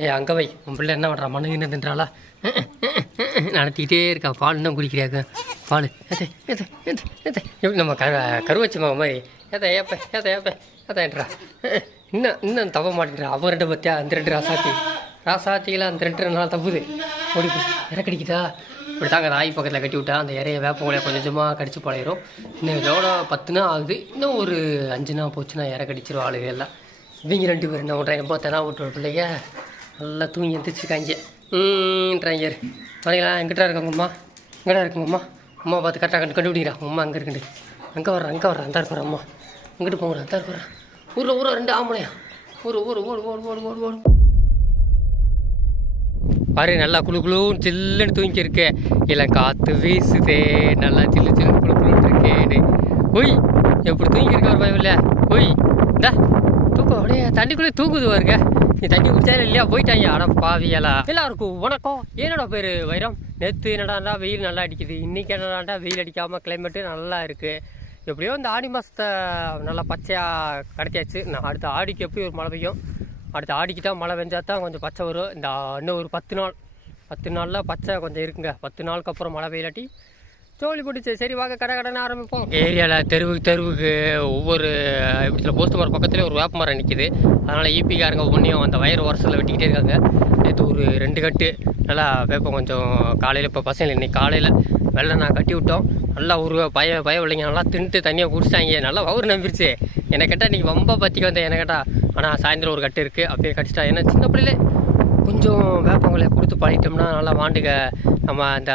ஏய் அங்கே வை. உன் பிள்ளை என்ன பண்ணுறா மனு என்ன தின்றாளா? நடத்திக்கிட்டே இருக்கா. பால் இன்னும் குடிக்கிறாங்க பால். எதை எதை எதை எதை எப்படி நம்ம கரு கருவச்சி மகன் மாதிரி? எதை ஏப்ப எதை ஏப்ப எதைன்றா இன்னும் இன்னும் தப்ப மாட்டேங்கிறா அவன் ரெண்டு பத்தியா? அந்த ரெண்டு ராசாத்தி. ராசாத்தியில் அந்த ரெண்டு ரெண்டு நாள் தப்புது. ஓடி இறக்கடிக்குதா? இப்படி தாங்க ராய் பக்கத்தில் கட்டி விட்டா அந்த இறைய வேப்பங்களை கொஞ்சம் கொஞ்சமாக கடிச்சு பழையிடும் இன்னும் இதோட பத்து நாள் ஆகுது. இன்னும் ஒரு அஞ்சு நாள் போச்சுன்னா இறக்கடிச்சிரும் ஆளுகள் எல்லாம். இவங்க ரெண்டு பேர் என்ன பண்ணுறாங்க ரொம்ப தெனா விட்டுற பிள்ளைங்க. நல்லா தூங்கி எந்திரிச்சிருக்காங்க ட்ரைங்கர் வரைங்களா எங்கிட்ட இருக்காங்க அம்மா? எங்கிட்ட இருக்குங்க அம்மா? அம்மா பார்த்து கரெக்டாக கண்டு கண்டுபிடிக்கிறா. அம்மா அங்கே இருக்குண்டு அங்கே வர்றேன் அங்கே வர்றேன் அந்த இருக்கிற அம்மா. இங்கிட்டு போங்கிறேன் அந்த இருக்கிறேன் ஊரில் ஊரில் ரெண்டு ஆம்பளையா ஊர் ஊர் ஓடு ஓடு ஓடு ஓடு ஓடு. பாரு நல்லா குளு குளுன்னு சில்லுன்னு தூங்கி இருக்கு இல்லை காற்று வீசுதே. நல்லா சில்லு சில்லுன்னு குளு குழுன்னு இருக்கேன்னு. ஒய் எப்படி தூங்கி இருக்க ஒரு பயம் இல்லை ஒய் இந்தா தூக்கம் அப்படியே தண்ணிக்குள்ளே தூங்குது பாருங்க. தண்ணி குடிச்சா இல்லையா? போயிட்டாங்க. அட பாவியலா எல்லாருக்கும் வணக்கம். என்னோட பேர்? வைரம். நேற்று என்னடாண்டா வெயில் நல்லா அடிக்குது. இன்னைக்கு என்னடாண்டா வெயில் அடிக்காமல் கிளைமேட்டு நல்லா இருக்குது எப்படியோ இந்த ஆடி மாதத்தை நல்லா பச்சையாக கிடைச்சாச்சு நான் அடுத்த ஆடிக்கு எப்படி ஒரு மழை பெய்யும்? அடுத்த ஆடிக்கு தான் மழை பெஞ்சா தான் கொஞ்சம் பச்சை வரும். இந்த இன்னும் ஒரு பத்து நாள். பத்து நாளில் பச்சை கொஞ்சம் இருக்குங்க. பத்து நாளுக்கு அப்புறம் மழை பெய்யாட்டி ஜோலி பிடிச்சி. சரி வாங்க கடை கடைன்னு ஆரம்பிப்போம். ஏரியாவில் தெருவுக்கு தெருவுக்கு ஒவ்வொரு இப்படி சில போஸ்ட் மரம் பக்கத்துலேயே ஒரு வேப்ப மரம் நிற்கிது அதனால் ஈபிக்காரங்க ஒன்றையும் அந்த வயர் உரசில் வெட்டிக்கிட்டே இருக்காங்க. நேற்று ஒரு ரெண்டு கட்டு நல்லா வேப்பம் கொஞ்சம் காலையில் இப்போ பசங்க இன்னைக்கு காலையில் வெள்ளை நான் கட்டி விட்டோம். நல்லா ஒரு பய பய பிள்ளைங்க நல்லா தின்ட்டு தண்ணியை குடிச்சிட்டாங்க. நல்லா வவுறு நம்பிருச்சு. என்னை கேட்டால் இன்றைக்கி ரொம்ப பற்றிக்கு வந்தேன் என்ன கேட்டால் ஆனால் சாயந்தரம் ஒரு கட்டு இருக்குது அப்படியே கடிச்சிட்டா. ஏன்னா சின்ன பிள்ளையிலே கொஞ்சம் வேப்பங்களை கொடுத்து பழகிட்டோம்னா நல்லா வாண்டுக. நம்ம அந்த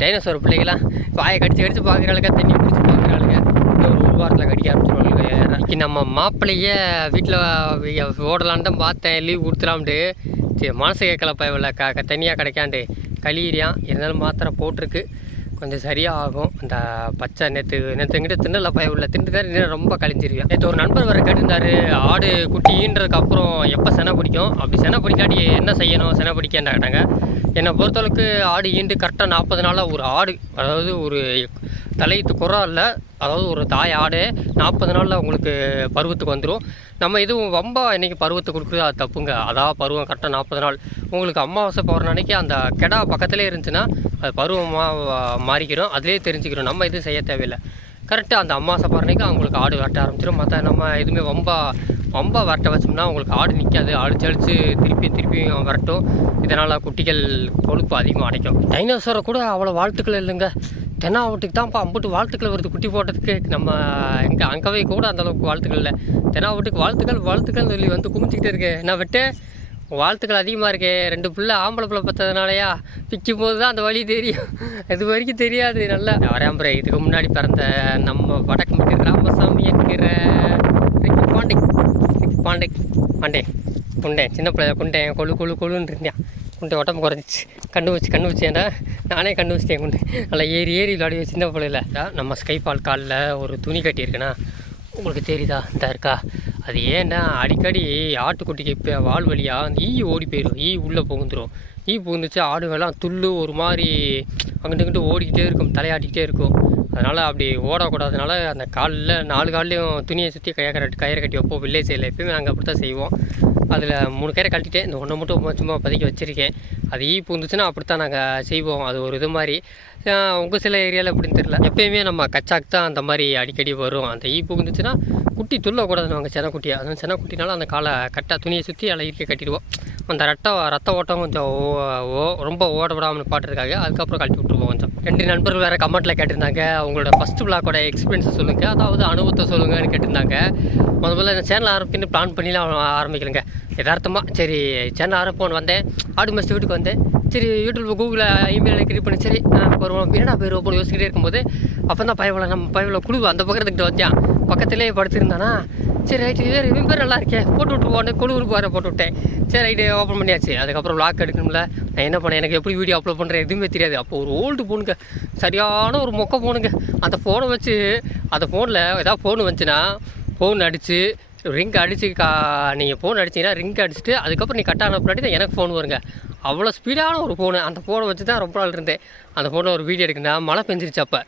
டைனோசர் பிள்ளைகளாம் வாயை கடிச்சு கடிச்சு பார்க்குறாளுங்க தண்ணி குடிச்சு பார்க்குறாளுங்க இன்னும் ஒரு ஒரு வாரத்தில் கடிக்க ஆரம்பிச்சிருவாங்க இன்னைக்கு நம்ம மாப்பிள்ளைய வீட்டில் ஓடலான்னு தான் பார்த்தேன். லீவ் கொடுத்துலாம்ட்டு சரி மனசு கேட்கல பயவில்ல க க தனியாக கிடைக்காண்டு கழியிறியான் இருந்தாலும் மாத்திரை போட்டிருக்கு. கொஞ்சம் சரியாக ஆகும் அந்த பச்சை நேற்று நேற்றுங்கிட்ட திண்டல பய உள்ள திண்டுக்காரு ரொம்ப கழிஞ்சிருவேன் நேற்று ஒரு நண்பர் வர கேட்டிருந்தாரு ஆடு குட்டின்றதுக்கு அப்புறம் எப்போ செனை பிடிக்கும்? அப்படி செனை பிடிக்காட்டி என்ன செய்யணும்? செனை பிடிக்கன்னு கேட்டாங்க. என்னை பொறுத்தளவுக்கு ஆடு ஈண்டு கரெக்டாக நாற்பது நாளாக ஒரு ஆடு அதாவது ஒரு தலையீத்து குறம் இல்லை. அதாவது ஒரு தாய் ஆடு நாற்பது நாளில் உங்களுக்கு பருவத்துக்கு வந்துடும் நம்ம எதுவும் ரொம்ப இன்றைக்கி பருவத்தை கொடுக்குறது அது தப்புங்க. அதான் பருவம் கரெக்டாக நாற்பது நாள். உங்களுக்கு அமாவாசை போகிற அன்னைக்கு அந்த கெடா பக்கத்துலேயே இருந்துச்சுன்னா அது பருவமாக மாறிக்கிறோம் அதிலே தெரிஞ்சுக்கிறோம் நம்ம எதுவும் செய்ய தேவையில்லை. கரெக்டாக அந்த அமாவாசை போகிறனைக்கு அவங்களுக்கு ஆடு வரட்ட ஆரம்பிச்சிடும் மற்ற நம்ம எதுவுமே ரொம்ப ரொம்ப வரட்ட வச்சோம்னா உங்களுக்கு ஆடு நிற்காது அழிச்சு அழிச்சு திருப்பி திருப்பி வரட்டும். இதனால் குட்டிகள் கொழுப்பு அதிகமாக அடைக்கும். டைனோசரை கூட அவ்வளோ வாழ்த்துக்கள் இல்லைங்க. தென்னாவட்டுக்கு தான்ப்பா அம்புட்டு வாழ்த்துக்கள் வருது குட்டி போட்டதுக்கு. நம்ம எங்கே அங்கவே கூட அந்தளவுக்கு வாழ்த்துக்கள் இல்லை. தென்னாவட்டுக்கு வாழ்த்துக்கள் வாழ்த்துக்கள் சொல்லி வந்து குமிச்சிக்கிட்டே இருக்கு. என்ன விட்டு? வாழ்த்துக்கள் அதிகமாக இருக்கே. ரெண்டு பிள்ளை ஆம்பளை பிள்ளை பார்த்ததுனாலயா பிக்கும் போது தான் அந்த வழி தெரியும். இது வரைக்கும் தெரியாது நல்லா. வராம்பரே இதுக்கு முன்னாடி பிறந்த நம்ம வடக்கு ராமசாமி என்கிற ரிக்கி பாண்டே பாண்டே பாண்டே. குண்டேன் சின்ன பிள்ளை குண்டேன் கொழு கொழு கொழுன்னு இருந்தேன் குண்டை உடம்பு குறைஞ்சிச்சு. கண்டு வச்சு கண்டு வச்சேன்டா நானே கண்டு வச்சிட்டேன் குண்டு. நல்லா ஏறி ஏறி விளையாடி சின்ன பிள்ளையில. நம்ம ஸ்கைபால் காலில் ஒரு துணி கட்டியிருக்கேன்னா உங்களுக்கு தெரியுதா? இந்த இருக்கா? அது ஏன்னா அடிக்கடி ஆட்டுக்குட்டிக்கு இப்போ வால் வழியாக அந்த ஈ ஓடி போயிடும் ஈ உள்ளே புகுந்துடும் ஈ புகுந்துச்சு ஆடுங்கெல்லாம் துள்ளு ஒரு மாதிரி அங்கிட்டு இங்கிட்டு ஓடிக்கிட்டே இருக்கும் தலையாட்டிக்கிட்டே இருக்கும். அதனால் அப்படி ஓடக்கூடாதனால அந்த காலில் நாலு கால்லையும் துணியை சுற்றி கயிறு கட்டி கயிறு கட்டி வைப்போம். வில்லேஜ் சைடில் எப்பயுமே நாங்கள் அப்படி தான் செய்வோம். அதில் மூணு கயிறை கழட்டிட்டு இந்த ஒன்றை மட்டும் சும்மா பதுக்கி வச்சுருக்கேன். அது ஈ பூந்துச்சுன்னா அப்படித்தான் நாங்கள் செய்வோம். அது ஒரு இது மாதிரி. உங்கள் சில ஏரியாவில் அப்படின்னு தெரில எப்பயுமே நம்ம கச்சாக்கு தான் அந்த மாதிரி அடிக்கடி வரும். அந்த ஈ பூந்துச்சுன்னா குட்டி துள்ளக்கூடாதுன்னு நாங்கள் செனக்குட்டியை அதுவும் செனக்குட்டினால அந்த காலை கரெக்டாக துணியை சுற்றி அதில் இருக்க கட்டிடுவோம். அந்த ரத்த ரத்த ஓட்டம் கொஞ்சம் ஓ- ஓ- ரொம்ப ஓட விடாமல் பாட்டுருக்காங்க அதுக்கப்புறம் கழட்டி விட்ருவோம் ரெண்டு நண்பர்கள் வேறு கமெண்ட்டில் கேட்டிருந்தாங்க. அவங்களோட ஃபஸ்ட்டு பிளாக்கோட எக்ஸ்பீரியன்ஸை சொல்லுங்கள் அதாவது அனுபவத்தை சொல்லுங்கன்னு கேட்டிருந்தாங்க. முத முதல்ல இந்த சேனல் ஆரம்பிக்கணும்னு பிளான் பண்ணிலாம் ஆரம்பிக்கலங்க. யதார்த்தமாக சரி சேனல் ஆரம்பிப்போன்னு வந்தேன். ஆடு மஸ்ட் வீட்டுக்கு வந்தேன். சரி யூடியூப் கூகுளில் இமெயில் கிரியேட் பண்ணி சரி நான் ஒரு என்னடா பேர் ஓப்பன் யோசிக்கிட்டே இருக்கும்போது அப்போ தான் பயவலை நம்ம பயவலை குழு அந்த பக்கத்துக்கிட்ட வந்தேன் பக்கத்துலேயே படுத்திருந்தானா? சரி ரைட்டு இது ரெண்டு பேர் நல்லா இருக்கேன் போட்டு விட்டுருவோன்னு குழுவுக்கு வர போட்டு விட்டேன். சரி ரைட்டு. ஓப்பன் பண்ணியாச்சு. அதுக்கப்புறம் லாக் எடுக்கணும்ல. நான் என்ன பண்ணேன் எனக்கு எப்படி வீடியோ அப்லோட் பண்ணுறேன் எதுவுமே தெரியாது. அப்போ ஒரு ஓல்டு ஃபோனுங்க சரியான ஒரு மொக்க ஃபோனுங்க அந்த ஃபோனை வச்சு அந்த ஃபோனில் ஏதாவது ஃபோன் வந்துச்சுன்னா ஃபோன் அடித்து ரிங்க் அடிச்சு கா நீங்கள் ஃபோன் அடிச்சீங்கன்னா ரிங் அடிச்சுட்டு அதுக்கப்புறம் நீ கட் ஆன பின்னாடி தான் எனக்கு ஃபோன் வருங்க. அவ்வளோ ஸ்பீடான ஒரு ஃபோனு அந்த ஃபோனை வச்சு தான் ரொம்ப நாள் இருந்தேன். அந்த ஃபோனில் ஒரு வீடியோ எடுக்கணும் மழை பெஞ்சிருச்சு அப்போ.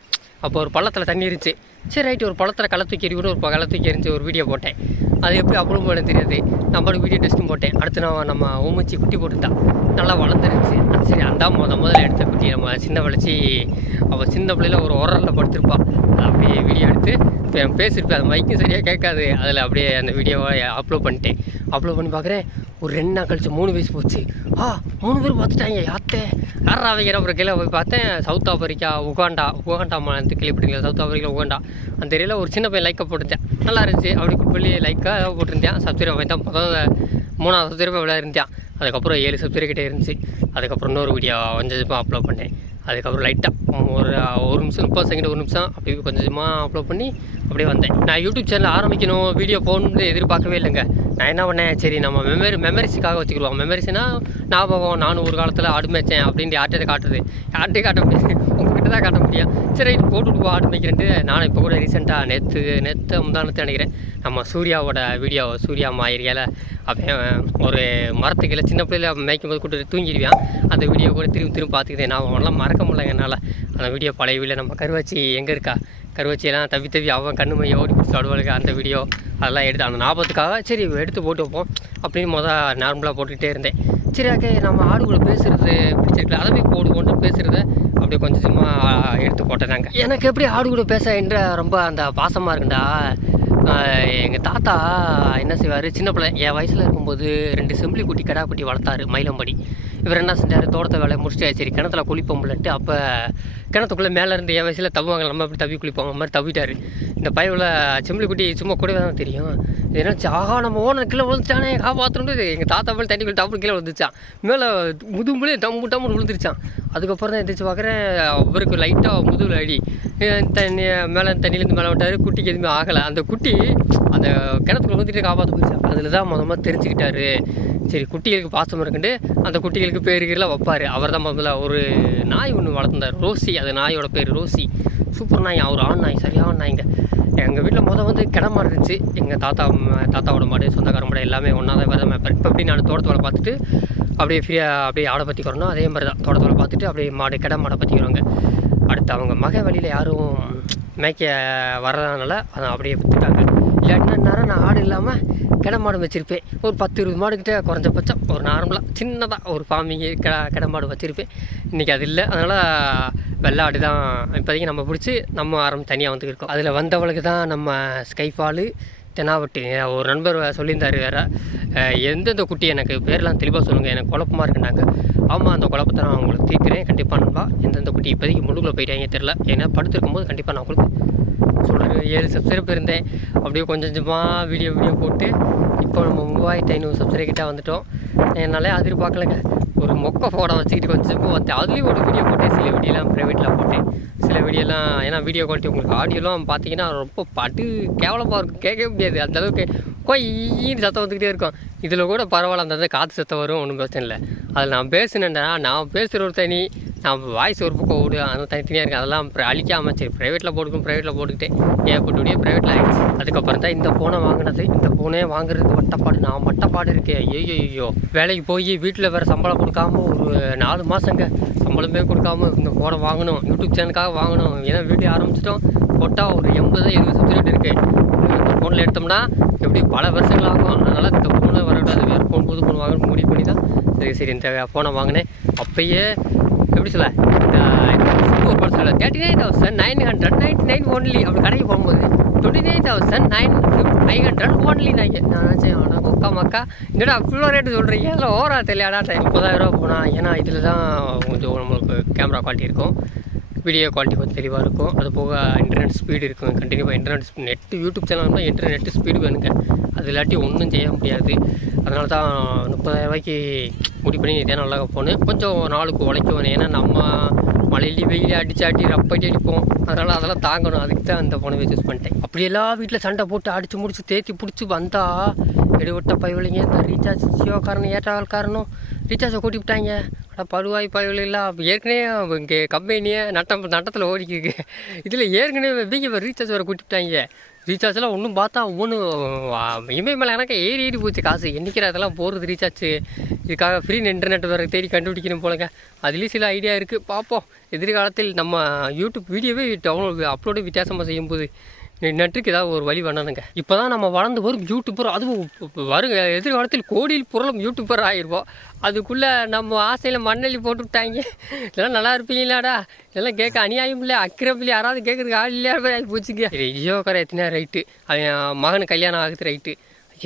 அப்போ ஒரு பள்ளத்தில் தண்ணி இருந்துச்சு. சரி ரைட்டு ஒரு பள்ளத்தில் களை தூக்கி எறிவிட்டு ஒரு களை தூக்கி எரிஞ்சு ஒரு வீடியோ போட்டேன். அது எப்படி அவ்வளோ போல தெரியாது. நம்மளுக்கு வீடியோ டெஸ்ட்டும் போட்டேன். அடுத்து நான் நம்ம ஊமச்சி குட்டி போட்டுருந்தா. நல்லா வளர்ந்துருந்துச்சு. அது சரி அந்த முத முதல்ல எடுத்த குட்டி. நம்ம சின்ன வளர்ச்சி அவள் சின்ன பிள்ளையில ஒரு உரலில் படுத்திருப்பாள் அப்படியே வீடியோ எடுத்து இப்போ பேசியிருப்பேன் அது மைக்கும் சரியாக கேட்காது. அதில் அப்படியே அந்த வீடியோவை அப்லோட் பண்ணிட்டேன். அப்லோட் பண்ணி பார்க்குறேன். ஒரு ரெண்டு நாள் கழிச்சு மூணு வயசு போச்சு. ஆ மூணு பேர் பார்த்துட்டாங்க யாத்தே? யாரா அவங்க அப்புறம் கீழே போய் பார்த்தேன். சவுத் ஆப்பிரிக்கா உகாண்டா உகாண்டா மாநிலத்து கேள்விப்பட்டீங்களா சவுத் ஆப்பிரிக்கா உகாண்டா அந்த ஏரியாவில் ஒரு சின்ன பையன் லைக்கை போட்டிருந்தேன். நல்லா இருந்துச்சு. அப்படி குப்பள்ளி லைக்காக போட்டிருந்தேன். சப்ஸ்கிரைப் தான் முதல்ல மூணாவது சப்ஸ்கிரைப் விளையாடிருந்தேன். அதுக்கப்புறம் ஏழு சப்ஸ்கிரைப் கிட்டே இருந்துச்சு. அதுக்கப்புறம் இன்னொரு வீடியோ வந்து அப்லோட் பண்ணேன். அதுக்கப்புறம் லைட்டாக ஒரு ஒரு நிமிஷம் முப்பது செகண்ட் ஒரு நிமிஷம் அப்படி கொஞ்சம் கொஞ்சமாக அப்லோட் பண்ணி அப்படியே வந்தேன். நான் யூடியூப் சேனல் ஆரம்பிக்கணும் வீடியோ போகணுன்னு எதிர்பார்க்கவே இல்லைங்க. நான் என்ன பண்ணேன் சரி நம்ம மெமரி மெமரிஸுக்காக வச்சுக்கிடுவோம். மெமரிஸ்னால் ஞாபகம் நானும் ஒரு காலத்தில் ஆடு மேய்ச்சேன் அப்படின்ட்டு யார்கிட்ட காட்டுறது. யார்கிட்டயும் காட்ட முடியாது. தான் காட்ட முடியும். சரி இது போட்டுட்டு போ ஆடு நானும் இப்போ கூட ரீசெண்டாக நேற்று நேற்று முந்தானத்தை நினைக்கிறேன். நம்ம சூர்யாவோட வீடியோ சூர்யா மாயிரியால் அவன் ஒரு மரத்துக்கு சின்ன பிள்ளையில மேய்க்கும் போது கூட்டு தூங்கிடுவான். அந்த வீடியோ கூட திரும்பி திரும்பி பார்த்துக்கிட்டேன் நான் அவனெல்லாம் மறக்க முடியல என்னால். அந்த வீடியோ பழைய வீடியோ நம்ம கருவாச்சி எங்கே இருக்கா? கருவச்சியெல்லாம் தவி தவி அவன் கண்ணு மைய ஓடி பிடிச்சி அடுவலுக்கு அந்த வீடியோ அதெல்லாம் எடுத்து அந்த ஞாபகத்துக்காக சரி எடுத்து போட்டு வைப்போம் அப்படின்னு மொதல் நார்மலாக போட்டுக்கிட்டே இருந்தேன். சரி ஓகே நம்ம ஆடு கூட பேசுகிறது பிடிச்சிருக்கல அதை போய் போடுவோன்ட்டு பேசுகிறத அப்படியே கொஞ்சம் சும்மா எடுத்து போட்டதாங்க எனக்கு எப்படி ஆடு கூட பேச என்ற ரொம்ப அந்த பாசமாக இருக்குண்டா? எங்கள் தாத்தா என்ன செய்வார் சின்ன பிள்ளை என் வயசில் இருக்கும்போது ரெண்டு செம்பிளி குட்டி கடா குட்டி வளர்த்தாரு மயிலம்படி. இவர் என்ன செஞ்சார்? தோட்டத்தை வேலையை முடிச்சுட்டு சரி கிணத்துல குளிப்போம்லன்ட்டு அப்போ கிணத்துக்குள்ளே மேலே இருந்து என் வயசில் தவுவாங்க நம்ம அப்படி தவி குளிப்போம் மாதிரி தவிட்டார் இந்த பயவில் செம்பிளி குட்டி சும்மா கூடவே தான் தெரியும். ஏன்னா ஆஹா நம்ம ஓனர் கீழே விழுந்துச்சானே காப்பாற்றணும் எங்கள் தாத்தா மேலே தண்ணிக்குள்ள டப்பு கீழே விழுந்துச்சான் மேலே முதுகுலே டம்மு டம்முன்னு விழுந்துருச்சான். அதுக்கப்புறம் தான் எந்திரிச்சு பார்க்குறேன் அவருக்கு லைட்டாக முதுகில் அடி. தண்ணி மேலே தண்ணியிலேருந்து மேலே விட்டார் குட்டிக்கு எதுவுமே ஆகலை. அந்த குட்டி அந்த கிணத்துக்குள்ள விழுந்துட்டு காப்பாற்ற போச்சு. அதில் தான் மொதல் மொதல் தெரிஞ்சுக்கிட்டாரு. சரி குட்டிகளுக்கு பாசம் இருக்குண்டு அந்த குட்டிகளுக்கு பேருகெல்லாம் வைப்பார். அவர் தான் முதல்ல ஒரு நாய் ஒன்று வளர்த்துந்தார் ரோசி அது நாயோட பேர் ரோசி. சூப்பர் நாய் அவர் ஆண் நாய் சரியான நாய்ங்க. எங்கள் வீட்டில் மொதல் வந்து கிடமா இருந்துச்சு. எங்கள் தாத்தா தாத்தாவோட மாடு சொந்தக்கார மாடு எல்லாமே ஒன்றா தான் வேறு இப்போ இப்போ நான் தோட்டத்தோட பார்த்துட்டு அப்படியே ஃப்ரீயாக அப்படியே ஆடை பற்றிக்கிறோன்னா அதே மாதிரி தான் தோட்டத்தில் பார்த்துட்டு அப்படியே மாடு கிட மாடை பற்றிக்கிறோங்க அடுத்து அவங்க மக வழியில் யாரும் மேய்க்க வர்றதுனால அதை அப்படியே விற்றுட்டாங்க இல்லாட்டினா நேரம் நான் ஆடு இல்லாமல் கிடமாடு வச்சுருப்பேன். ஒரு பத்து இருபது மாடுக்கிட்ட குறைஞ்சபட்சம் ஒரு நார்மலாக சின்னதாக ஒரு ஃபார்மிங்கு கிட கிடமாடு வச்சுருப்பேன். இன்றைக்கி அது இல்லை. அதனால் வெள்ளாடு தான் இப்போதைக்கு நம்ம பிடிச்சி நம்ம ஆரம்பி தனியாக வந்துருக்கோம் அதில் வந்தவளுக்கு தான் நம்ம ஸ்கைஃபாலு தெனாவட்டி ஒரு நண்பர் சொல்லியிருந்தார் வேறு. எந்தெந்த குட்டி எனக்கு பேர்லாம் தெளிவாக சொல்லுங்கள் எனக்கு குழப்பமாக இருக்குன்னாங்க. ஆமாம் அந்த குழப்பத்தை நான் உங்களுக்கு தீர்க்கிறேன். கண்டிப்பாக நண்பா எந்தெந்த குட்டி இப்போதைக்கு முழுக்குள்ள போயிட்டாங்க தெரில ஏன்னா படுத்திருக்கும் போது கண்டிப்பாக நான் உங்களுக்கு சொல்கிறேன் ஏழு சப்ஸ்கிரைப் இருந்தேன் அப்படியே கொஞ்சம் கொஞ்சமாக வீடியோ வீடியோ போட்டு இப்போ நம்ம மூவாயிரத்து ஐநூறு சப்ஸ்கிரைப் கிட்ட வந்துட்டோம். என்னால் எதிர்பார்க்கலங்க. ஒரு மொக்க ஃபோனை வச்சுக்கிட்டு கொஞ்சம் வந்து அதுலேயும் ஒரு வீடியோ போட்டேன். சில வீடியோலாம் ப்ரைவேட்டில் போட்டேன். சில வீடியோலாம் ஏன்னா வீடியோ குவாலிட்டி உங்களுக்கு ஆடியோலாம் பார்த்தீங்கன்னா ரொம்ப பட்டு கேவலமாக இருக்கும். கேட்கவே முடியாது. அந்தளவுக்கு கொய்யின்னு சத்தம் வந்துக்கிட்டே இருக்கும். இதில் கூட பரவாயில்ல. அந்த காற்று சத்தம் வரும். ஒன்றும் பிரச்சனை இல்லை. அதில் நான் பேசுனேன்டா. நான் பேசுகிற ஒரு தனி நான் வாய்ஸ் ஒரு பக்கம் ஓடு அது தனித்தனியாக இருக்குது அதெல்லாம் அப்புறம் அழிக்காமல் சரி ப்ரைவேட்டில் போட்டுக்கும் ப்ரைவேட்டில் போட்டுக்கிட்டேன் ஏற்பட்டுடைய ப்ரைவேட்டில் ஆகிடுச்சு அதுக்கப்புறம் தான் இந்த ஃபோனை வாங்கினது. இந்த ஃபோனே வாங்குறதுக்கு வட்டப்பாடு. நான் வட்டப்பாடு இருக்கேன் ஐயோ ஐயோ வேலைக்கு போய் வீட்டில் வேறு சம்பளம் கொடுக்காம ஒரு நாலு மாதங்க சம்பளமே கொடுக்காம இந்த ஃபோனை வாங்கணும். யூடியூப் சேனலுக்காக வாங்கணும். ஏன்னா வீடியோ ஆரம்பிச்சிட்டோம். போட்டால் ஒரு எண்பது எழுபது சப்ஜெக்ட் இருக்குது இந்த ஃபோனில் எடுத்தோம்னா எப்படி பல வருஷங்கள் ஆகும். அதனால் இந்த ஃபோனை வரக்கூடாது வேறு ஃபோன் புது ஃபோன் வாங்கணும்னு முடிவு பண்ணி தான் சரி சரி இந்த ஃபோனை வாங்கினேன். அப்பயே எப்படி சொல்ல சூப்பர் படம் சொல்ல thirty nine thousand nine hundred ninety nine only அப்படி கடைக்கு போகும்போது twenty nine thousand nine five hundred only நான் நான் நினச்சேன். ஆனால் கொக்கா மக்கா என்னடா அவ்வளோ ரேட்டு சொல்கிறீங்க எல்லாம் ஓவரா தெரியாடா முப்பதாயிரம் ரூபா போனால் ஏன்னா இதில் தான் கொஞ்சம் நம்மளுக்கு கேமரா குவாலிட்டி இருக்கும். வீடியோ குவாலிட்டி கொஞ்சம் தெளிவாக இருக்கும். அது போக இன்டர்நெட் ஸ்பீடு இருக்கும். கண்டினியூவாக இன்டர்நெட் நெட் யூடியூப் சேனல்னால் இன்டர்நெட் ஸ்பீடு வேணுங்க. அது இல்லாட்டி ஒன்றும் செய்ய முடியாது. அதனால தான் முப்பதாயிரம் ரூபாய்க்கு முடிவு பண்ணி இதே நல்லா போகணும் கொஞ்சம் நாளுக்கு உழைக்கும் ஏன்னா நம்ம மழையிலேயே வெயில் அடி ரப்படி அடிப்போம். அதனால் அதெல்லாம் தாங்கணும். அதுக்கு தான் அந்த ஃபோனை சூஸ் பண்ணிட்டேன். அப்படி எல்லா வீட்டில் சண்டை போட்டு அடித்து முடிச்சு தேத்தி பிடிச்சி வந்தால் எடுவிட்ட பயவில்லைங்க இந்த ரீசார்ஜ் ஜியோக்காரனும் காரணம் ரீசார்ஜை கூட்டி விட்டாங்க. ஆனால் பருவாய் பயவில் இல்லை ஏற்கனவே இங்கே கம்பெனியே நட்டம் நட்டத்தில் ஓடிக்கிருக்கு. இதில் ஏற்கனவே வீங்க ரீசார்ஜ் வர கூட்டிவிட்டாங்க ரீசார்ஜ்லாம் ஒன்றும் பார்த்தா ஒவ்வொன்றும் இமயமலை எனக்கு ஏறி ஏறி போச்சு காசு. என்றைக்கிற அதெல்லாம் போகிறது ரீசார்ஜ் இதுக்காக ஃப்ரீ இன்டர்நெட் வர தேடி கண்டுபிடிக்கணும் போலங்க. அதுலேயும் சில ஐடியா இருக்குது பார்ப்போம் எதிர்காலத்தில் நம்ம யூடியூப் வீடியோவே டவுன்லோட் அப்லோடு வித்தியாசமாக செய்யும்போது. நட்டுக்கு ஏதாவது ஒரு வழி பண்ணணுங்க இப்போ தான் நம்ம வளர்ந்து வரும் யூடியூபர் அதுவும் வருங்க. எதிர்காலத்தில் கோடியில் பொருளும் யூடியூபர் ஆகிருப்போம் அதுக்குள்ளே நம்ம ஆசையில் மண்ணள்ளி போட்டு விட்டாங்க. இதெல்லாம் நல்லா இருப்பீங்களாடா? இதெல்லாம் கேட்க அநியாயம் இல்லை. அக்கிரம் இல்லை. யாராவது கேட்குறதுக்கு ஆள் இல்லையா? ஆகி போச்சுங்க. இது ஜியோக்கார எத்தனையா ரைட்டு. அவன் மகனுக்கு கல்யாணம் ஆகுது ரைட்டு.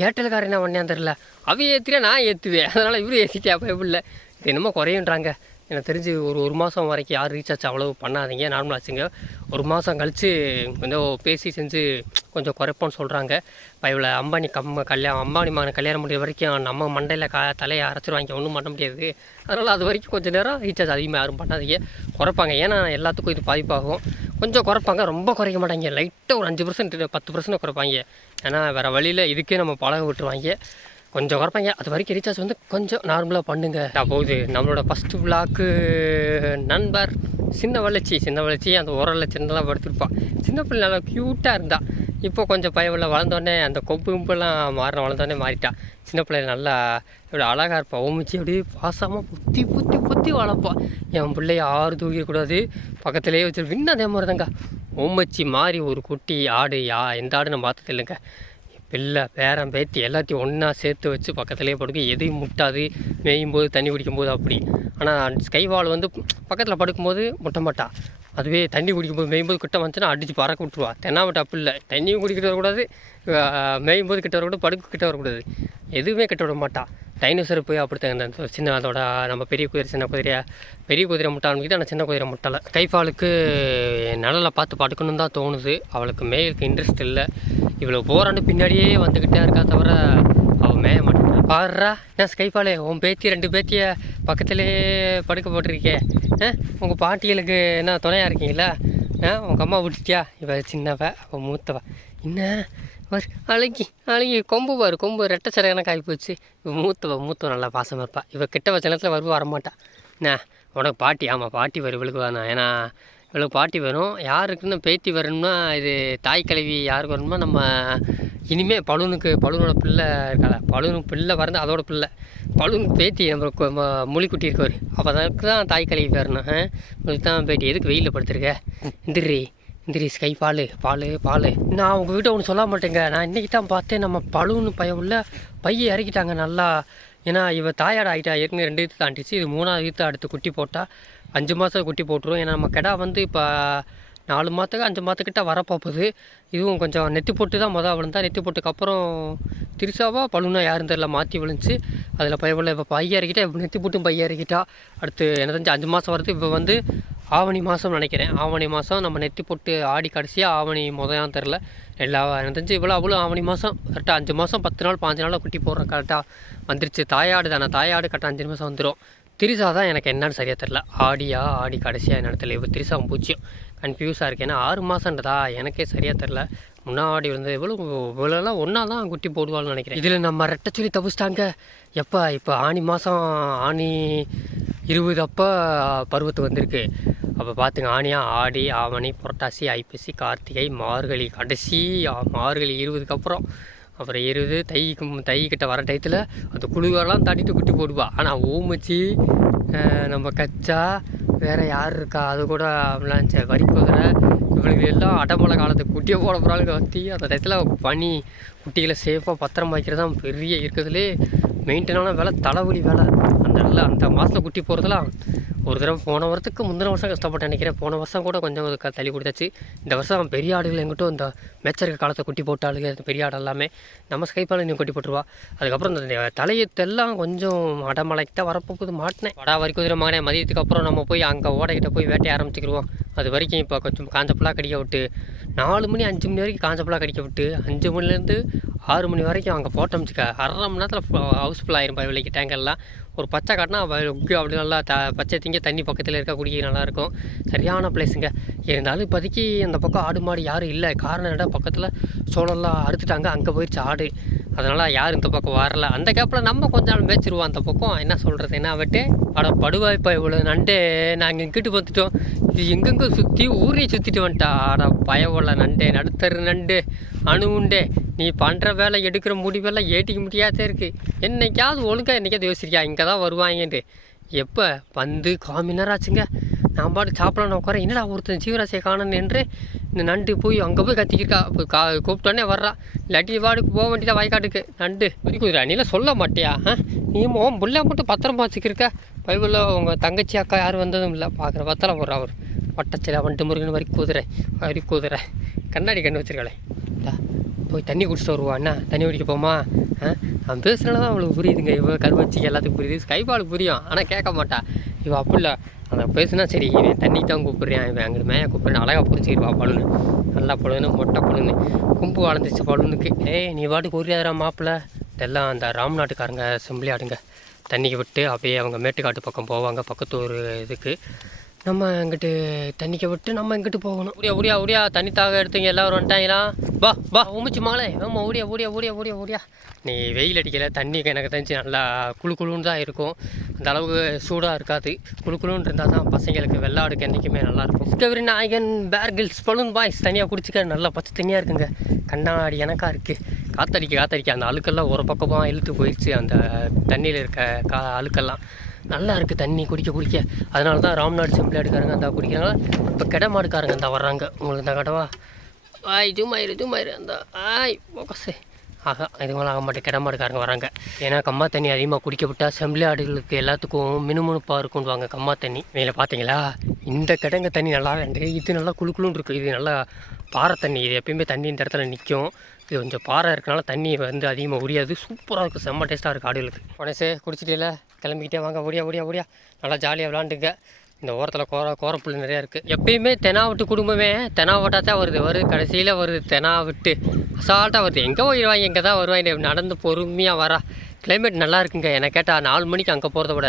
ஏர்டெல்காரன் என்ன பண்ணேன் தெரில அவன் ஏற்றுறேன் நான் ஏற்றுவேன் அதனால் இவரும் ஏற்றிட்டா பயப்பில்லை இது என்னமோ குறையுன்றாங்க. எனக்கு தெரிஞ்சு ஒரு ஒரு மாதம் வரைக்கும் யார் ரீசார்ஜ் அவ்வளோ பண்ணாதீங்க. நார்மலாக வச்சுங்க ஒரு மாதம் கழித்து கொஞ்சம் பேசி செஞ்சு கொஞ்சம் குறைப்போன்னு சொல்கிறாங்க பயவில் அம்பானி கம்ம கல்யாணம் அம்பானி மகன் கல்யாணம் முடிய வரைக்கும் நம்ம மண்டையில் க தலையை அரைச்சிருவாங்க ஒன்றும் பண்ண முடியாது. அதனால் அது வரைக்கும் கொஞ்சம் நேரம் ரீசார்ஜ் அதிகமாக யாரும் பண்ணாதீங்க. குறைப்பாங்க. ஏன்னா எல்லாத்துக்கும் இது பாதிப்பாகும். கொஞ்சம் குறைப்பாங்க. ரொம்ப குறைக்க மாட்டாங்க. லைட்டாக ஒரு அஞ்சு பர்சன்ட் பத்து பர்சன்ட் குறைப்பாங்க. ஏன்னா வேறு வழியில் இதுக்கே நம்ம பழக விட்டுருவாங்க. கொஞ்சம் குறைப்பாங்க அது வரைக்கும் ரீசார்ஜ் வந்து கொஞ்சம் நார்மலாக பண்ணுங்க. நான் போகுது. நம்மளோட ஃபஸ்ட்டு விளாக்கு நண்பர் சின்ன வளர்ச்சி. சின்ன வளர்ச்சி அந்த உரலில் சின்னதாக படுத்திருப்பான் சின்ன பிள்ளை நல்லா க்யூட்டாக இருந்தா இப்போ கொஞ்சம் பயவில் வளர்ந்தோடனே அந்த கொம்பு கும்பெல்லாம் மாறின வளர்ந்தோடனே மாறிட்டா. சின்ன பிள்ளைய நல்லா இப்படி அழகாக இருப்பான் ஓமிச்சு அப்படியே பாசமாக புத்தி புத்தி புத்தி வளர்ப்பா என் பிள்ளைய ஆறு தூக்கிடக்கூடாது. பக்கத்துலேயே வச்சுருப்பேன் இன்னும் அதே மாதிரி தாங்க ஓமச்சி மாறி ஒரு குட்டி ஆடு யா எந்த ஆடு நான் பார்த்தது இல்லைங்க. இல்லை பேரன் பேத்தி எல்லாத்தையும் ஒன்றா சேர்த்து வச்சு பக்கத்துலேயே படுக்கும் எதையும் முட்டாது மேயும் போது தண்ணி குடிக்கும்போது அப்படி. ஆனால் ஸ்கைவால் வந்து பக்கத்தில் படுக்கும்போது முட்டை மாட்டா. அதுவே தண்ணி குடிக்கும்போது மேயும்போது கிட்ட வந்துச்சுன்னா அடித்து பறக்க விட்ருவா தென்னாவட்ட அப்படி இல்லை. தண்ணியும் குடிக்கிட்டு வரக்கூடாது மேயும்போது கிட்ட வரக்கூடாது படுக்க கிட்ட வரக்கூடாது. எதுவுமே கிட்ட விட மாட்டா. டைனோசர் போய் அப்படித்தான் அந்த சின்ன அதோட நம்ம பெரிய குதிரை சின்ன குதிரையா பெரிய குதிரை முட்டை ஆரம்பிக்குது ஆனால் சின்ன குதிரை முட்டலை கைஃபாலுக்கு நிழலை பார்த்து படுக்கணும்னு தான் தோணுது. அவளுக்கு மேயருக்கு இன்ட்ரெஸ்ட் இல்லை. இவ்வளோ போராண்டு பின்னாடியே வந்துக்கிட்டே இருக்கா தவிர அவள் மேய பாடுறா என்ன ஸ்கைபாலே உன் பேத்தி ரெண்டு பேத்திய பக்கத்திலே படுக்க போட்டிருக்கே. ஆ உங்கள் பாட்டிகளுக்கு என்ன துணையாக இருக்கீங்களா? ஆ உங்கள் அம்மா விட்டுட்டியா? இவ சின்னவ அவள் மூத்தவ. என்ன? ஒரு அழகி அழகி. கொம்பு பாரு கொம்பு. ரெட்டை சிலையான காய் போச்சு. இவ மூத்தவ மூத்தவ நல்லா பாசமாக இருப்பா. இவ கிட்ட வச்ச நேரத்தில் வருவா வரமாட்டா. என்ன? உனக்கு பாட்டி ஆமாம் பாட்டி வரும் இவளுக்கு வேணாம் ஏன்னா இவளுக்கு பாட்டி வரும். யாருக்குன்னு பேத்தி வரணும்னா இது தாய் கழுவி யாருக்கு வரணும்னா நம்ம இனிமேல் பலூனுக்கு பலூனோட பிள்ளை இருக்கால பலூனுக்கு பிள்ளை பிறந்து அதோட பிள்ளை. பலூனுக்கு பேத்தி நம்ம மொழி குட்டி இருக்கவர். அப்போ அதுக்கு தான் தாய் கிழவி வரணும் உங்களுக்கு தான் பேட்டி எதுக்கு வெயிலில் படுத்துருக்க? இந்திரி இந்திரி ஸ்கை பால் பால் பால். நான் உங்கள் வீட்டை ஒன்று சொல்ல மாட்டேங்க. நான் இன்றைக்கி தான் பார்த்தேன். நம்ம பலூன் பையன் உள்ள பையை இறக்கிட்டாங்க நல்லா. ஏன்னா இவ தாயாட ஆகிட்டா ஏற்கனவே ரெண்டு ஈத்து தாண்டிச்சு. இது மூணாவது ஈத்து அடுத்து குட்டி போட்டால் அஞ்சு மாதம் குட்டி போட்டுரும். ஏன்னா நம்ம கிடா வந்து இப்போ நாலு மாதத்துக்கு அஞ்சு மாதத்துக்கிட்ட வரப்போகுது இதுவும் கொஞ்சம் நெத்தி போட்டு தான் மொதல் விழுந்தா நெத்தி போட்டுக்கு அப்புறம் திருசாவா பழுனா யாரும் தெரியல மாற்றி விழுந்துச்சு. அதில் பயவில்லை இப்போ பைய இறக்கிட்டா இப்போ நெத்தி போட்டும் பைய இறக்கிட்டா. அடுத்து எனக்கு தெரிஞ்சு அஞ்சு மாதம் வரது இப்போ வந்து ஆவணி மாதம் நினைக்கிறேன். ஆவணி மாதம் நம்ம நெத்தி போட்டு ஆடி கடைசியாக ஆவணி முதலாம் தெரில எல்லா எனக்கு தெரிஞ்சு இவ்வளோ அவ்வளோ ஆவணி மாதம் கரெக்டாக அஞ்சு மாதம் பத்து நாள் பாஞ்சு நாளில் குட்டி போடுறோம் கரெக்டாக வந்துருச்சு. தாயாடு தானே தாயாடு கரெக்டாக அஞ்சு மாதம் வந்துடும் திரிசா தான் எனக்கு என்னன்னு சரியாக தெரில ஆடியா ஆடி கடைசியாக என்ன இடத்துல இப்போ திரிசா பூச்சியும். கன்ஃபியூஸாக இருக்குது ஏன்னா ஆறு மாதன்றதா எனக்கே சரியாக தெரில முன்னாடி வந்து இவ்வளோ இவ்வளோலாம் ஒன்றா தான் குட்டி போடுவாள்னு நினைக்கிறேன். இதில் நம்ம ரெட்டை சொல்லி தப்பிச்சிட்டாங்க எப்போ இப்போ ஆனி மாதம் ஆனி இருபது அப்போ பருவத்து வந்திருக்கு. அப்போ பார்த்துங்க ஆனியா ஆடி ஆவணி புரட்டாசி ஐப்பசி கார்த்திகை மார்கழி கடைசி மார்கழி இருபதுக்கு அப்புறம். அப்புறம் இருபது தைக்கு தை கிட்ட வர டயத்தில் அந்த குழுவெல்லாம் தாட்டிட்டு குட்டி போடுவா. ஆனால் ஊமச்சி நம்ம கச்சா வேறு யார் இருக்கா? அது கூட விளாஞ்ச வரி குதிரை இவங்களுக்கு எல்லாம் அடமலை காலத்துக்கு குட்டியை போட போகிறாங்க வத்தி அந்த டயத்தில் பனி குட்டிகளை சேஃபாக பத்திரம் வைக்கிறது தான் பெரிய இருக்கிறதுலே மெயின்டைனான வேலை தலைவலி வேலை. அந்த நல்ல அந்த மாதத்தில் குட்டி போகிறதுலாம் ஒரு தடவை போன வருஷத்துக்கு முந்தின வருஷம் கஷ்டப்பட்டு நினைக்கிறேன். போன வருஷம் கூட கொஞ்சம் தள்ளி கொடுத்தாச்சு இந்த வருஷம் பெரிய ஆடுகள் எங்கிட்டும் இந்த மேச்சருக்கு காலத்தை குட்டி போட்ட ஆளுங்க பெரிய ஆடு எல்லாமே நம்ம ஸ்கைப்பால் நீ குட்டி போட்டுருவா. அதுக்கப்புறம் இந்த தலையத்தெல்லாம் கொஞ்சம் அடமலைக்கு தான் வரப்போகுது மாட்டினேன். வடா வரி குதிரை மகனே மதியத்துக்கு அப்புறம் நம்ம போய் அங்கே ஓடைக்கிட்ட போய் வேட்டையை ஆரம்பிச்சுக்கிடுவோம் அது வரைக்கும் இப்போ கொஞ்சம் காஞ்ச புல்லாக கடிக்க விட்டு நாலு மணி அஞ்சு மணி வரைக்கும் காஞ்ச புல்லாக கடிக்க விட்டு அஞ்சு மணிலேருந்து ஆறு மணி வரைக்கும் அங்கே போட்டோம்ச்சுக்க அரை மணி நேரத்தில் ஹவுஸ்ஃபுல் ஆயிரும் விலைக்கு டேங்கர்லாம் ஒரு பச்சை காட்டினா அப்படி நல்லா த பச்சை திங்க தண்ணி பக்கத்தில் இருக்க குடிக்க நல்லாயிருக்கும். சரியான பிளேஸுங்க இருந்தாலும் இப்போதைக்கு அந்த பக்கம் ஆடு மாடு யாரும் இல்லை. காரணம் என்னடா பக்கத்தில் சோளம்லாம் அறுத்துட்டாங்க அங்கே போயிடுச்சு ஆடு. அதனால் யாரும் இந்த பக்கம் வரல. அந்த கேப்பில் நம்ம கொஞ்ச நாள் மேய்ச்சிருவோம் அந்த பக்கம். என்ன சொல்கிறது என்ன விட்டு? அட படுவாய்ப்பா இவ்வளோ நண்டே நாங்கள் இங்கிட்டு வந்துட்டோம். இது எங்கெங்கே சுற்றி ஊரே சுற்றிட்டு வந்துட்டா. அட பயவுள்ள நண்டே நடுத்தரு நண்டு அணு உண்டே. நீ பண்ணுற வேலை எடுக்கிற முடிவெல்லாம் ஏட்டிக்க முடியாதே இருக்குது என்னைக்காவது ஒழுங்காக என்றைக்காவது யோசிச்சிருக்கியா இங்கே தான் வருவாங்கன்ட்டு. எப்போ? வந்து காமி நேரம் ஆச்சுங்க. நான் பாட்டு சாப்பிடலாம் உட்கார என்னடா ஒருத்தன் ஜீவராசியை காணணும் என்று இந்த நண்டு போய் அங்கே போய் கத்திக்கிருக்கா. இப்போ கா கூப்பிட்டோன்னே வர்றா. இல்லாட்டி வாடுக்கு போக வேண்டியதா வயக்காட்டுக்கு. நண்டு. ஒரு குதிரை நீலாம் சொல்ல மாட்டியா? ஆ? நீ உன் புள்ள மட்டும் பத்திரமா வச்சுக்கிருக்க. பைபிளில் உங்கள் தங்கச்சி அக்கா யாரும் வந்ததும் இல்லை. பார்க்குற பத்திரம் போடுறா அவர். வட்டச்சில வண்டு முருகன் வரி குதிரை. வரி குதிரை. கண்ணாடி கண்ணு வச்சிருக்காளே. போய் தண்ணி குடிச்சிட்டு வருவான்னா தண்ணி குடிக்க போமா? ஆ? அவன் பேசுகிறத தான் அவளுக்கு புரியுதுங்க. இவன் கருவச்சிக்கு எல்லாத்துக்கும் புரியுது. ஸ்கைபாலுக்கு புரியும். ஆனால் கேட்க மாட்டா. இவன் அப்படி இல்லை. அவன் பேசுனா சரி இவன் தண்ணி தான் கூப்பிட்றேன். இவன் அங்கே மேய கூப்பிட்றேன். அழகாக புரிஞ்சுக்கிடுவா பழுன்னு நல்லா பழுன்னு மொட்டை பழுன்னு கும்பு வளர்ந்துச்சு பழுனுக்கு ஏய் நீ பாட்டுக்கு உரியாதரா மாப்பிள்ள. இதெல்லாம் அந்த ராம்நாட்டுக்காரங்க செம்பிளி ஆடுங்க. தண்ணிக்கு விட்டு அப்படியே அவங்க மேட்டுக்காட்டு பக்கம் போவாங்க. பக்கத்து ஒரு இதுக்கு. நம்ம இங்கிட்டு தண்ணிக்க விட்டு நம்ம இங்கிட்டு போகணும். ஓடியா ஓடியா ஓடியா. தண்ணி தாக எடுத்தீங்க எல்லாரும் வந்துட்டாங்களா? வா வா. உமிச்சு மகளே. ஆமா ஓடியா ஓடியா ஓடியா ஓடியா ஓடியா. நீ வெயில் அடிக்கல தண்ணி எனக்கு தெரிஞ்சு நல்லா குளு குளுன்னு தான் இருக்கும். அந்த அளவுக்கு சூடாக இருக்காது. குளு குளுன்னு இருந்தால் தான் பசங்களுக்கு வெள்ளாடுக்கு என்றைக்குமே நல்லா இருக்கும். டிஸ்கவரி நாயகன் பேர்கில்ஸ் பலூன் பாய்ஸ் தனியாக குடிச்சிக்க. நல்லா பச்சை தண்ணியாக இருக்குங்க. கண்ணாடி எனக்கா இருக்குது காத்தடிக்க காத்தடிக்க. அந்த அழுக்கெல்லாம் ஒரு பக்கமாக இழுத்து போயிடுச்சு அந்த தண்ணியில் இருக்க கா அழுக்கெல்லாம். நல்லா இருக்குது தண்ணி குடிக்க குடிக்க. அதனால தான் ராம்நாடு செம்பிளாடுக்காரங்க அந்த குடிக்கிறாங்க. இப்போ கிடமாடுக்காரங்க அந்த வர்றாங்க. உங்களுக்கு தான் கடவா? ஆய் ஜூமாயிரு ஜூமாயிரு அந்த. ஆய் ஓகே ஆகா இது மேலே ஆக மாட்டேன். கிடமாடுக்காரங்க வராங்க ஏன்னா கம்மா தண்ணி அதிகமாக குடிக்க விட்டால் செம்பிளி ஆடுகளுக்கு எல்லாத்துக்கும் மினுமினுப்பாக இருக்கும்வாங்க கம்மா தண்ணி. மேலே பார்த்தீங்களா இந்த கிடங்க தண்ணி நல்லா வேண்டு இது நல்லா குளு இருக்குது இது நல்லா பாறை தண்ணி. இது எப்பயுமே தண்ணி இந்த இடத்துல நிற்கும் இது கொஞ்சம் பாறை இருக்கனால தண்ணி வந்து அதிகமாக உரியாது. சூப்பராக இருக்கும் செம்ம டேஸ்ட்டாக இருக்குது ஆடுகளுக்கு. உடனே குடிச்சிட்டே கிளம்பிக்கிட்டே வாங்க ஓடியா ஓடியா ஓடியா. நல்லா ஜாலியாக விளாண்டுங்க. இந்த ஓரத்தில் கோர கோரப்புல் நிறையா இருக்குது எப்பயுமே தெனாவட்டு குடும்பமே தெனாவட்டாக தான் வருது. வருது கடைசியில் வருது தெனாவிட்டு அசால்ட்டாக வருது. எங்கே போயிடுவாங்க எங்கே தான் வருவாங்க. நடந்து பொறுமையாக வரா கிளைமேட் நல்லா இருக்குங்க. என்னை கேட்டால் நாலு மணிக்கு அங்கே போகிறத விட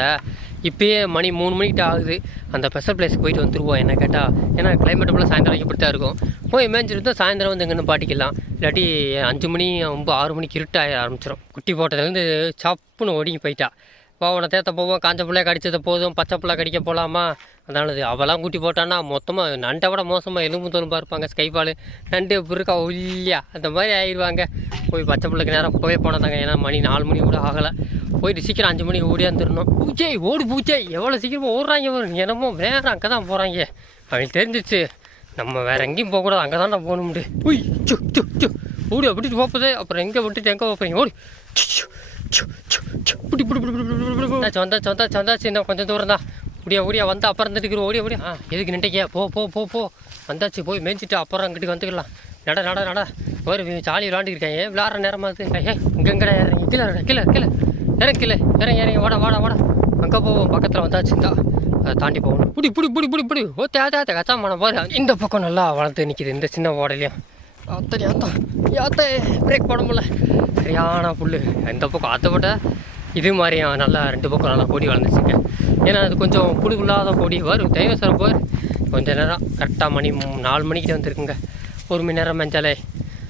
இப்பயே மணி மூணு மணிக்கிட்ட ஆகுது. அந்த ஸ்பெஷல் பிளேஸ்க்கு போயிட்டு வந்துருவோம் என்ன கேட்டால் ஏன்னா கிளைமேட் ஃபுல்லாக சாயந்தரம் இப்படி தான் இருக்கும். போய் மேய்ஞ்சிருந்தா சாயந்தரம் வந்து எங்கன்னு பாட்டிக்கலாம் இல்லாட்டி அஞ்சு மணி ஒம்பது ஆறு மணிக்கு இருட்டாக ஆரம்பிச்சிடும் குட்டி போட்டதுலேருந்து சப்புன்னு ஒடுங்கி போயிட்டா. போவனை தேத்த போவோம் காஞ்ச பிள்ளை கடிச்சது போதும் பச்சை பிள்ளை கடிக்க போகலாமா அதனால அவெல்லாம் கூட்டி போட்டான்னா மொத்தமாக நண்டை விட மோசமாக எலும்பு தோலும்பா இருப்பாங்க ஸ்கைபால் நண்டு புருக்கா ஒல்லியா அந்த மாதிரி ஆயிடுவாங்க. போய் பச்சை பிள்ளைக்கு நேரம் போய் போனதாங்க. ஏன்னா மணி நாலு மணி கூட ஆகலை. போயிட்டு சீக்கிரம் அஞ்சு மணிக்கு ஓடியாந்துடணும் பூச்சை ஓடு பூச்சை எவ்வளோ சீக்கிரமாக ஓடுறாங்க என்னமோ வேறு அங்கே தான் போகிறாங்க அவங்களுக்கு தெரிஞ்சிச்சு. நம்ம வேற எங்கேயும் போகக்கூடாது அங்கே தான் போகணும்டு உய் சு சு சு. ஓடி அப்படிட்டு போப்பதே அப்புறம் எங்கே விட்டுட்டு எங்கே போகிறீங்க ஓடி. சு, சு, சு, சு, சு. வந்தாச்சு வந்தாச்சு வந்தாச்சு இன்னும் கொஞ்சம் தூரம் தான். ஓடியா ஓடியா வந்து அப்புறம் இருந்துட்டு ஓடியா ஓடியா. ஆ எதுக்கு நின்றுக்கியா போ போ போ போ. வந்தாச்சு போய் மேய்ச்சிட்டு அப்புறம் அங்கிட்டு வந்துக்கலாம். நட நட நட. ஒரு ஜாலி விளாண்டுருக்கேன் ஏன் விளாட்ற நேரமாக அது? ஏ இங்கே இறங்கி. கீழே கீழே கீழே. இறங்கி கீழே. இறங்கி இறங்கி வாடா வாடா வாடா. அங்கே போவோம். பக்கத்தில் வந்தாச்சுந்தா அதை தாண்டி போகணும். பிடி பிடி பிடி பிடி பிடி. ஓ தேத்த தேத்த கச்சா மனம் பாரு இந்த பக்கம் நல்லா வளர்த்து நிற்கிது இந்த சின்ன ஓடலையும் அத்தடி ஆத்தா யாத்தே பிரேக் போட முடியல சரியான புல் இந்த பக்கம் அதை விட இது மாதிரியும் நல்லா ரெண்டு பக்கம் நல்லா கொடி வளர்ந்துச்சுங்க. ஏன்னா அது கொஞ்சம் புழு கொடி. வரும் தைவசரம் போய் கொஞ்சம் நேரம் கரெக்டாக மணி நாலு மணிக்கிட்ட வந்துருக்குங்க. ஒரு மணி நேரம் மஞ்சாலே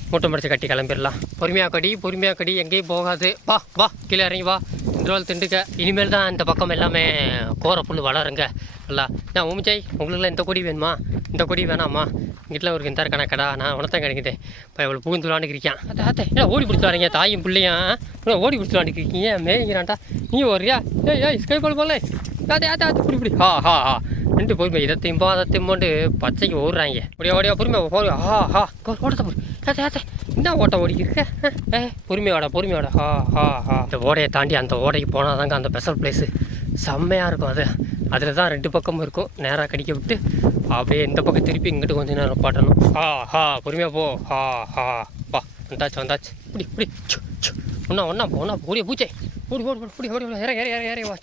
மூட்டை முடிச்சு கட்டி கிளம்பிடலாம். பொறுமையாக கடி பொறுமையாக கடி. எங்கேயும் போகாது. வா வா கீழே இறங்கி வா. ரோல் திண்டுக்க. இனிமேல் தான் இந்த பக்கம் எல்லாமே கோர புல் வளருங்க. நல்லா. நான் உமிச்சாய் உங்களுக்குலாம் இந்த கொடி வேணுமா? இந்த கொடி வேணாமா? வீட்டில் ஒரு இந்த இருக்கான கடா நான் உனத்தான் கிடைக்குது இப்போ இவ்வளோ பூந்து விளாண்டுக்கிறியான் அத்தை அத்தை. ஏன் ஓடி பிடிச்சி வரீங்க தாயும் பிள்ளையும். என்ன ஓடி பிடிச்சி விளாண்டுக்கிறீங்க மேய்கிறான்டா. நீ வரியா ஏய் ஏய் ஸ்கை பால் போல ஆத்தே ஆத்தே ஆத்தே புடி புடி. ஹா ஹா ஹா. ரெண்டு பொறுமை இதை திம்பா அதை திம்போண்டு பச்சைக்கு ஓடுறாங்க. ஓடியா ஓடியா பொறுமை போடு ஹா போ- ஓடத்த போடு ஆத்தே என்ன ஓட்டம் ஓடிக்கிருக்க? ஏ பொறுமையோட பொறுமையோட ஹா ஹா ஹா இந்த ஓடையை தாண்டி அந்த ஓடைக்கு போனால் தாங்க அந்த ஸ்பெஷல் பிளேஸு செம்மையாக இருக்கும் அது. அதில் தான் ரெண்டு பக்கமும் இருக்கும். நேராக கடிக்க விட்டு அப்படியே இந்த பக்கம் திருப்பி இங்கிட்டு கொஞ்சம் நேரம் பாட்டணும். ஹா ஹா பொறுமையாக போ. ஹா ஹா பா வந்தாச்சு வந்தாச்சு. இப்படி இப்படி சு சு ஒன்றா ஒன்றா ஒன்றா ஓடிய பூச்சை. ஓடி ஓடி ஓடி ஓடி ஓடி இறங்க இறங்க இறங்க இறங்க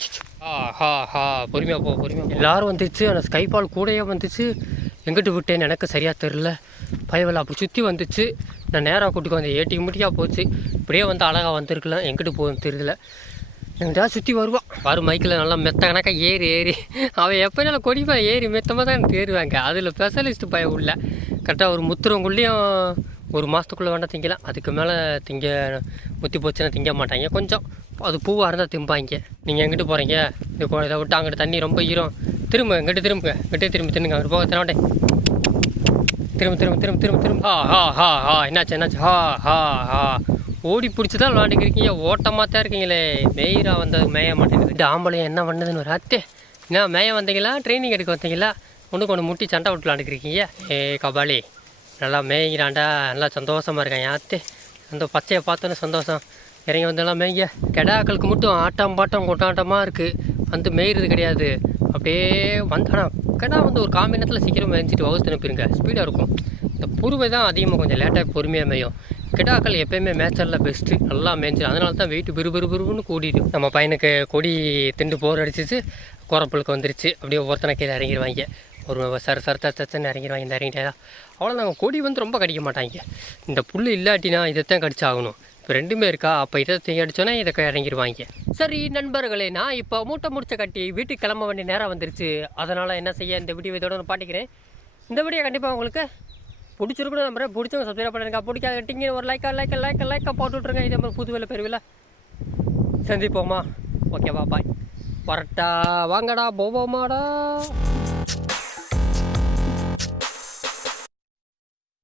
பொறுமையாக போ பொறுமையாக எல்லாரும் வந்துச்சு. அந்த ஸ்கைபால் கூடயே வந்துச்சு. எங்கிட்டு விட்டேன்னு எனக்கு சரியாக தெரில பயவில் அப்படி சுற்றி வந்துச்சு. நான் நேராக கூட்டிக்கு வந்தேன். ஏட்டி முட்டியாக போச்சு. இப்படியே வந்து அழகாக வந்திருக்கலாம் எங்கிட்டு போகுதுன்னு தெரியல. எங்கிட்ட சுற்றி வருவான் வரும் மைக்கில் நல்லா மெத்த கணக்காக ஏறி ஏறி. அவன் எப்போ நல்லா கொடிப்பான் ஏறி மெத்தமாக தான் எனக்கு ஏறுவாங்க அதில் ஸ்பெஷலிஸ்ட் பயம் உள்ள. கரெக்டாக ஒரு முத்துறவங்குள்ளேயும் ஒரு மாதத்துக்குள்ளே வேண்டாம் திங்கலாம். அதுக்கு மேலே திங்க முத்தி போச்சுன்னா திங்க மாட்டாங்க. கொஞ்சம் அது பூவாக இருந்தால் திம்பாங்க. நீங்கள் எங்கிட்டு போகிறீங்க இது இதை விட்டு அங்கிட்டு தண்ணி ரொம்ப ஈரம். திரும்ப எங்கிட்ட திரும்புங்க. எங்கிட்டே திரும்பி தின்னுங்க. அங்கிட்டு போக தினாட்டே திரும்ப திரும்ப திரும்ப திரும்ப திரும்ப. ஹா ஹா ஹா ஹா. என்னாச்சு என்னாச்சு? ஹா ஹா ஹா. ஓடி பிடிச்சி தான் விளாண்டுக்கிருக்கீங்க. ஓட்டமாக தான் இருக்கீங்களே. மேயிரா வந்தது மேய மாட்டேங்குது. இந்த ஆம்பளையம் என்ன பண்ணுதுன்னு ஒரு அத்தே. என்ன மேய வந்தீங்களா? ட்ரைனிங் எடுக்க வந்தீங்களா? ஒன்றுக்கு ஒன்று முட்டி சண்டை விட்டு விளாண்டுக்கிறீங்க ஏ கபாலி. நல்லா மேய்கிறான்டா. நல்லா சந்தோஷமாக இருக்கேன் யாத்தே அந்த பச்சையை பார்த்தோன்னே சந்தோஷம். இறங்கி வந்தெல்லாம் மேய்ங்க. கெடாக்களுக்கு மட்டும் ஆட்டம் பாட்டம் கொண்டாட்டமாக இருக்குது வந்து மேய்கிறது கிடையாது. அப்படியே வந்து ஆனால் கடா வந்து ஒரு காமி நேரத்தில் சீக்கிரம் மேய்ஞ்சிட்டு வகுத்து அனுப்பிடுங்க. ஸ்பீடாக இருக்கும். இந்த புருவை தான் அதிகமாக கொஞ்சம் லேட்டாக பொறுமையாக மேயும். கிடாக்கள் எப்பயுமே மேய்ச்சலில் பெஸ்ட்டு நல்லா மேய்ஞ்சிடும் அதனால தான் வெயிட் பிறு பிறு பிறுன்னு கூடிடும் நம்ம பையனுக்கு கொடி திண்டு போர் அடிச்சிச்சு. குறப்புளுக்கு வந்துருச்சு. அப்படியே ஒருத்தனை கீழே இறங்கிடுவாங்க ஒரு சர சர தச்சன்னு இறங்கிடுவாங்க இந்த இறங்கிட்டா. அவ்வளோ நாங்கள் கொடி வந்து ரொம்ப கடிக்க மாட்டாங்க இந்த புல் இல்லாட்டினா இதைத்தான் கடிச்சாகணும். இப்போ ரெண்டுமே இருக்கா? அப்போ இதை தூக்கி அடிச்சோன்னா இதை இறங்கிடுவாங்க சரி நண்பர்களே நான் இப்போ மூட்டை முடிச்ச கட்டி வீட்டுக்கு கிளம்ப வேண்டிய நேரம் வந்துருச்சு. அதனால் என்ன செய்ய இந்த வீடியோ இதோட நான் பாட்டிக்கிறேன். இந்த வீடியோ கண்டிப்பாக உங்களுக்கு பிடிச்சிருக்கணும் நம்ம பிடிச்சவங்க சப்ஸ்கிரைப் பண்ணிருக்கா பிடிக்காத கட்டிங்க ஒரு லைக்கா லைக்கா லைக்கா லைக்கா போட்டு விட்ருங்க இதே மாதிரி புது வேலை பெருவில. சந்திப்போமா? ஓகேவா பாய் வரட்டா. வாங்கடா போவோமாடா.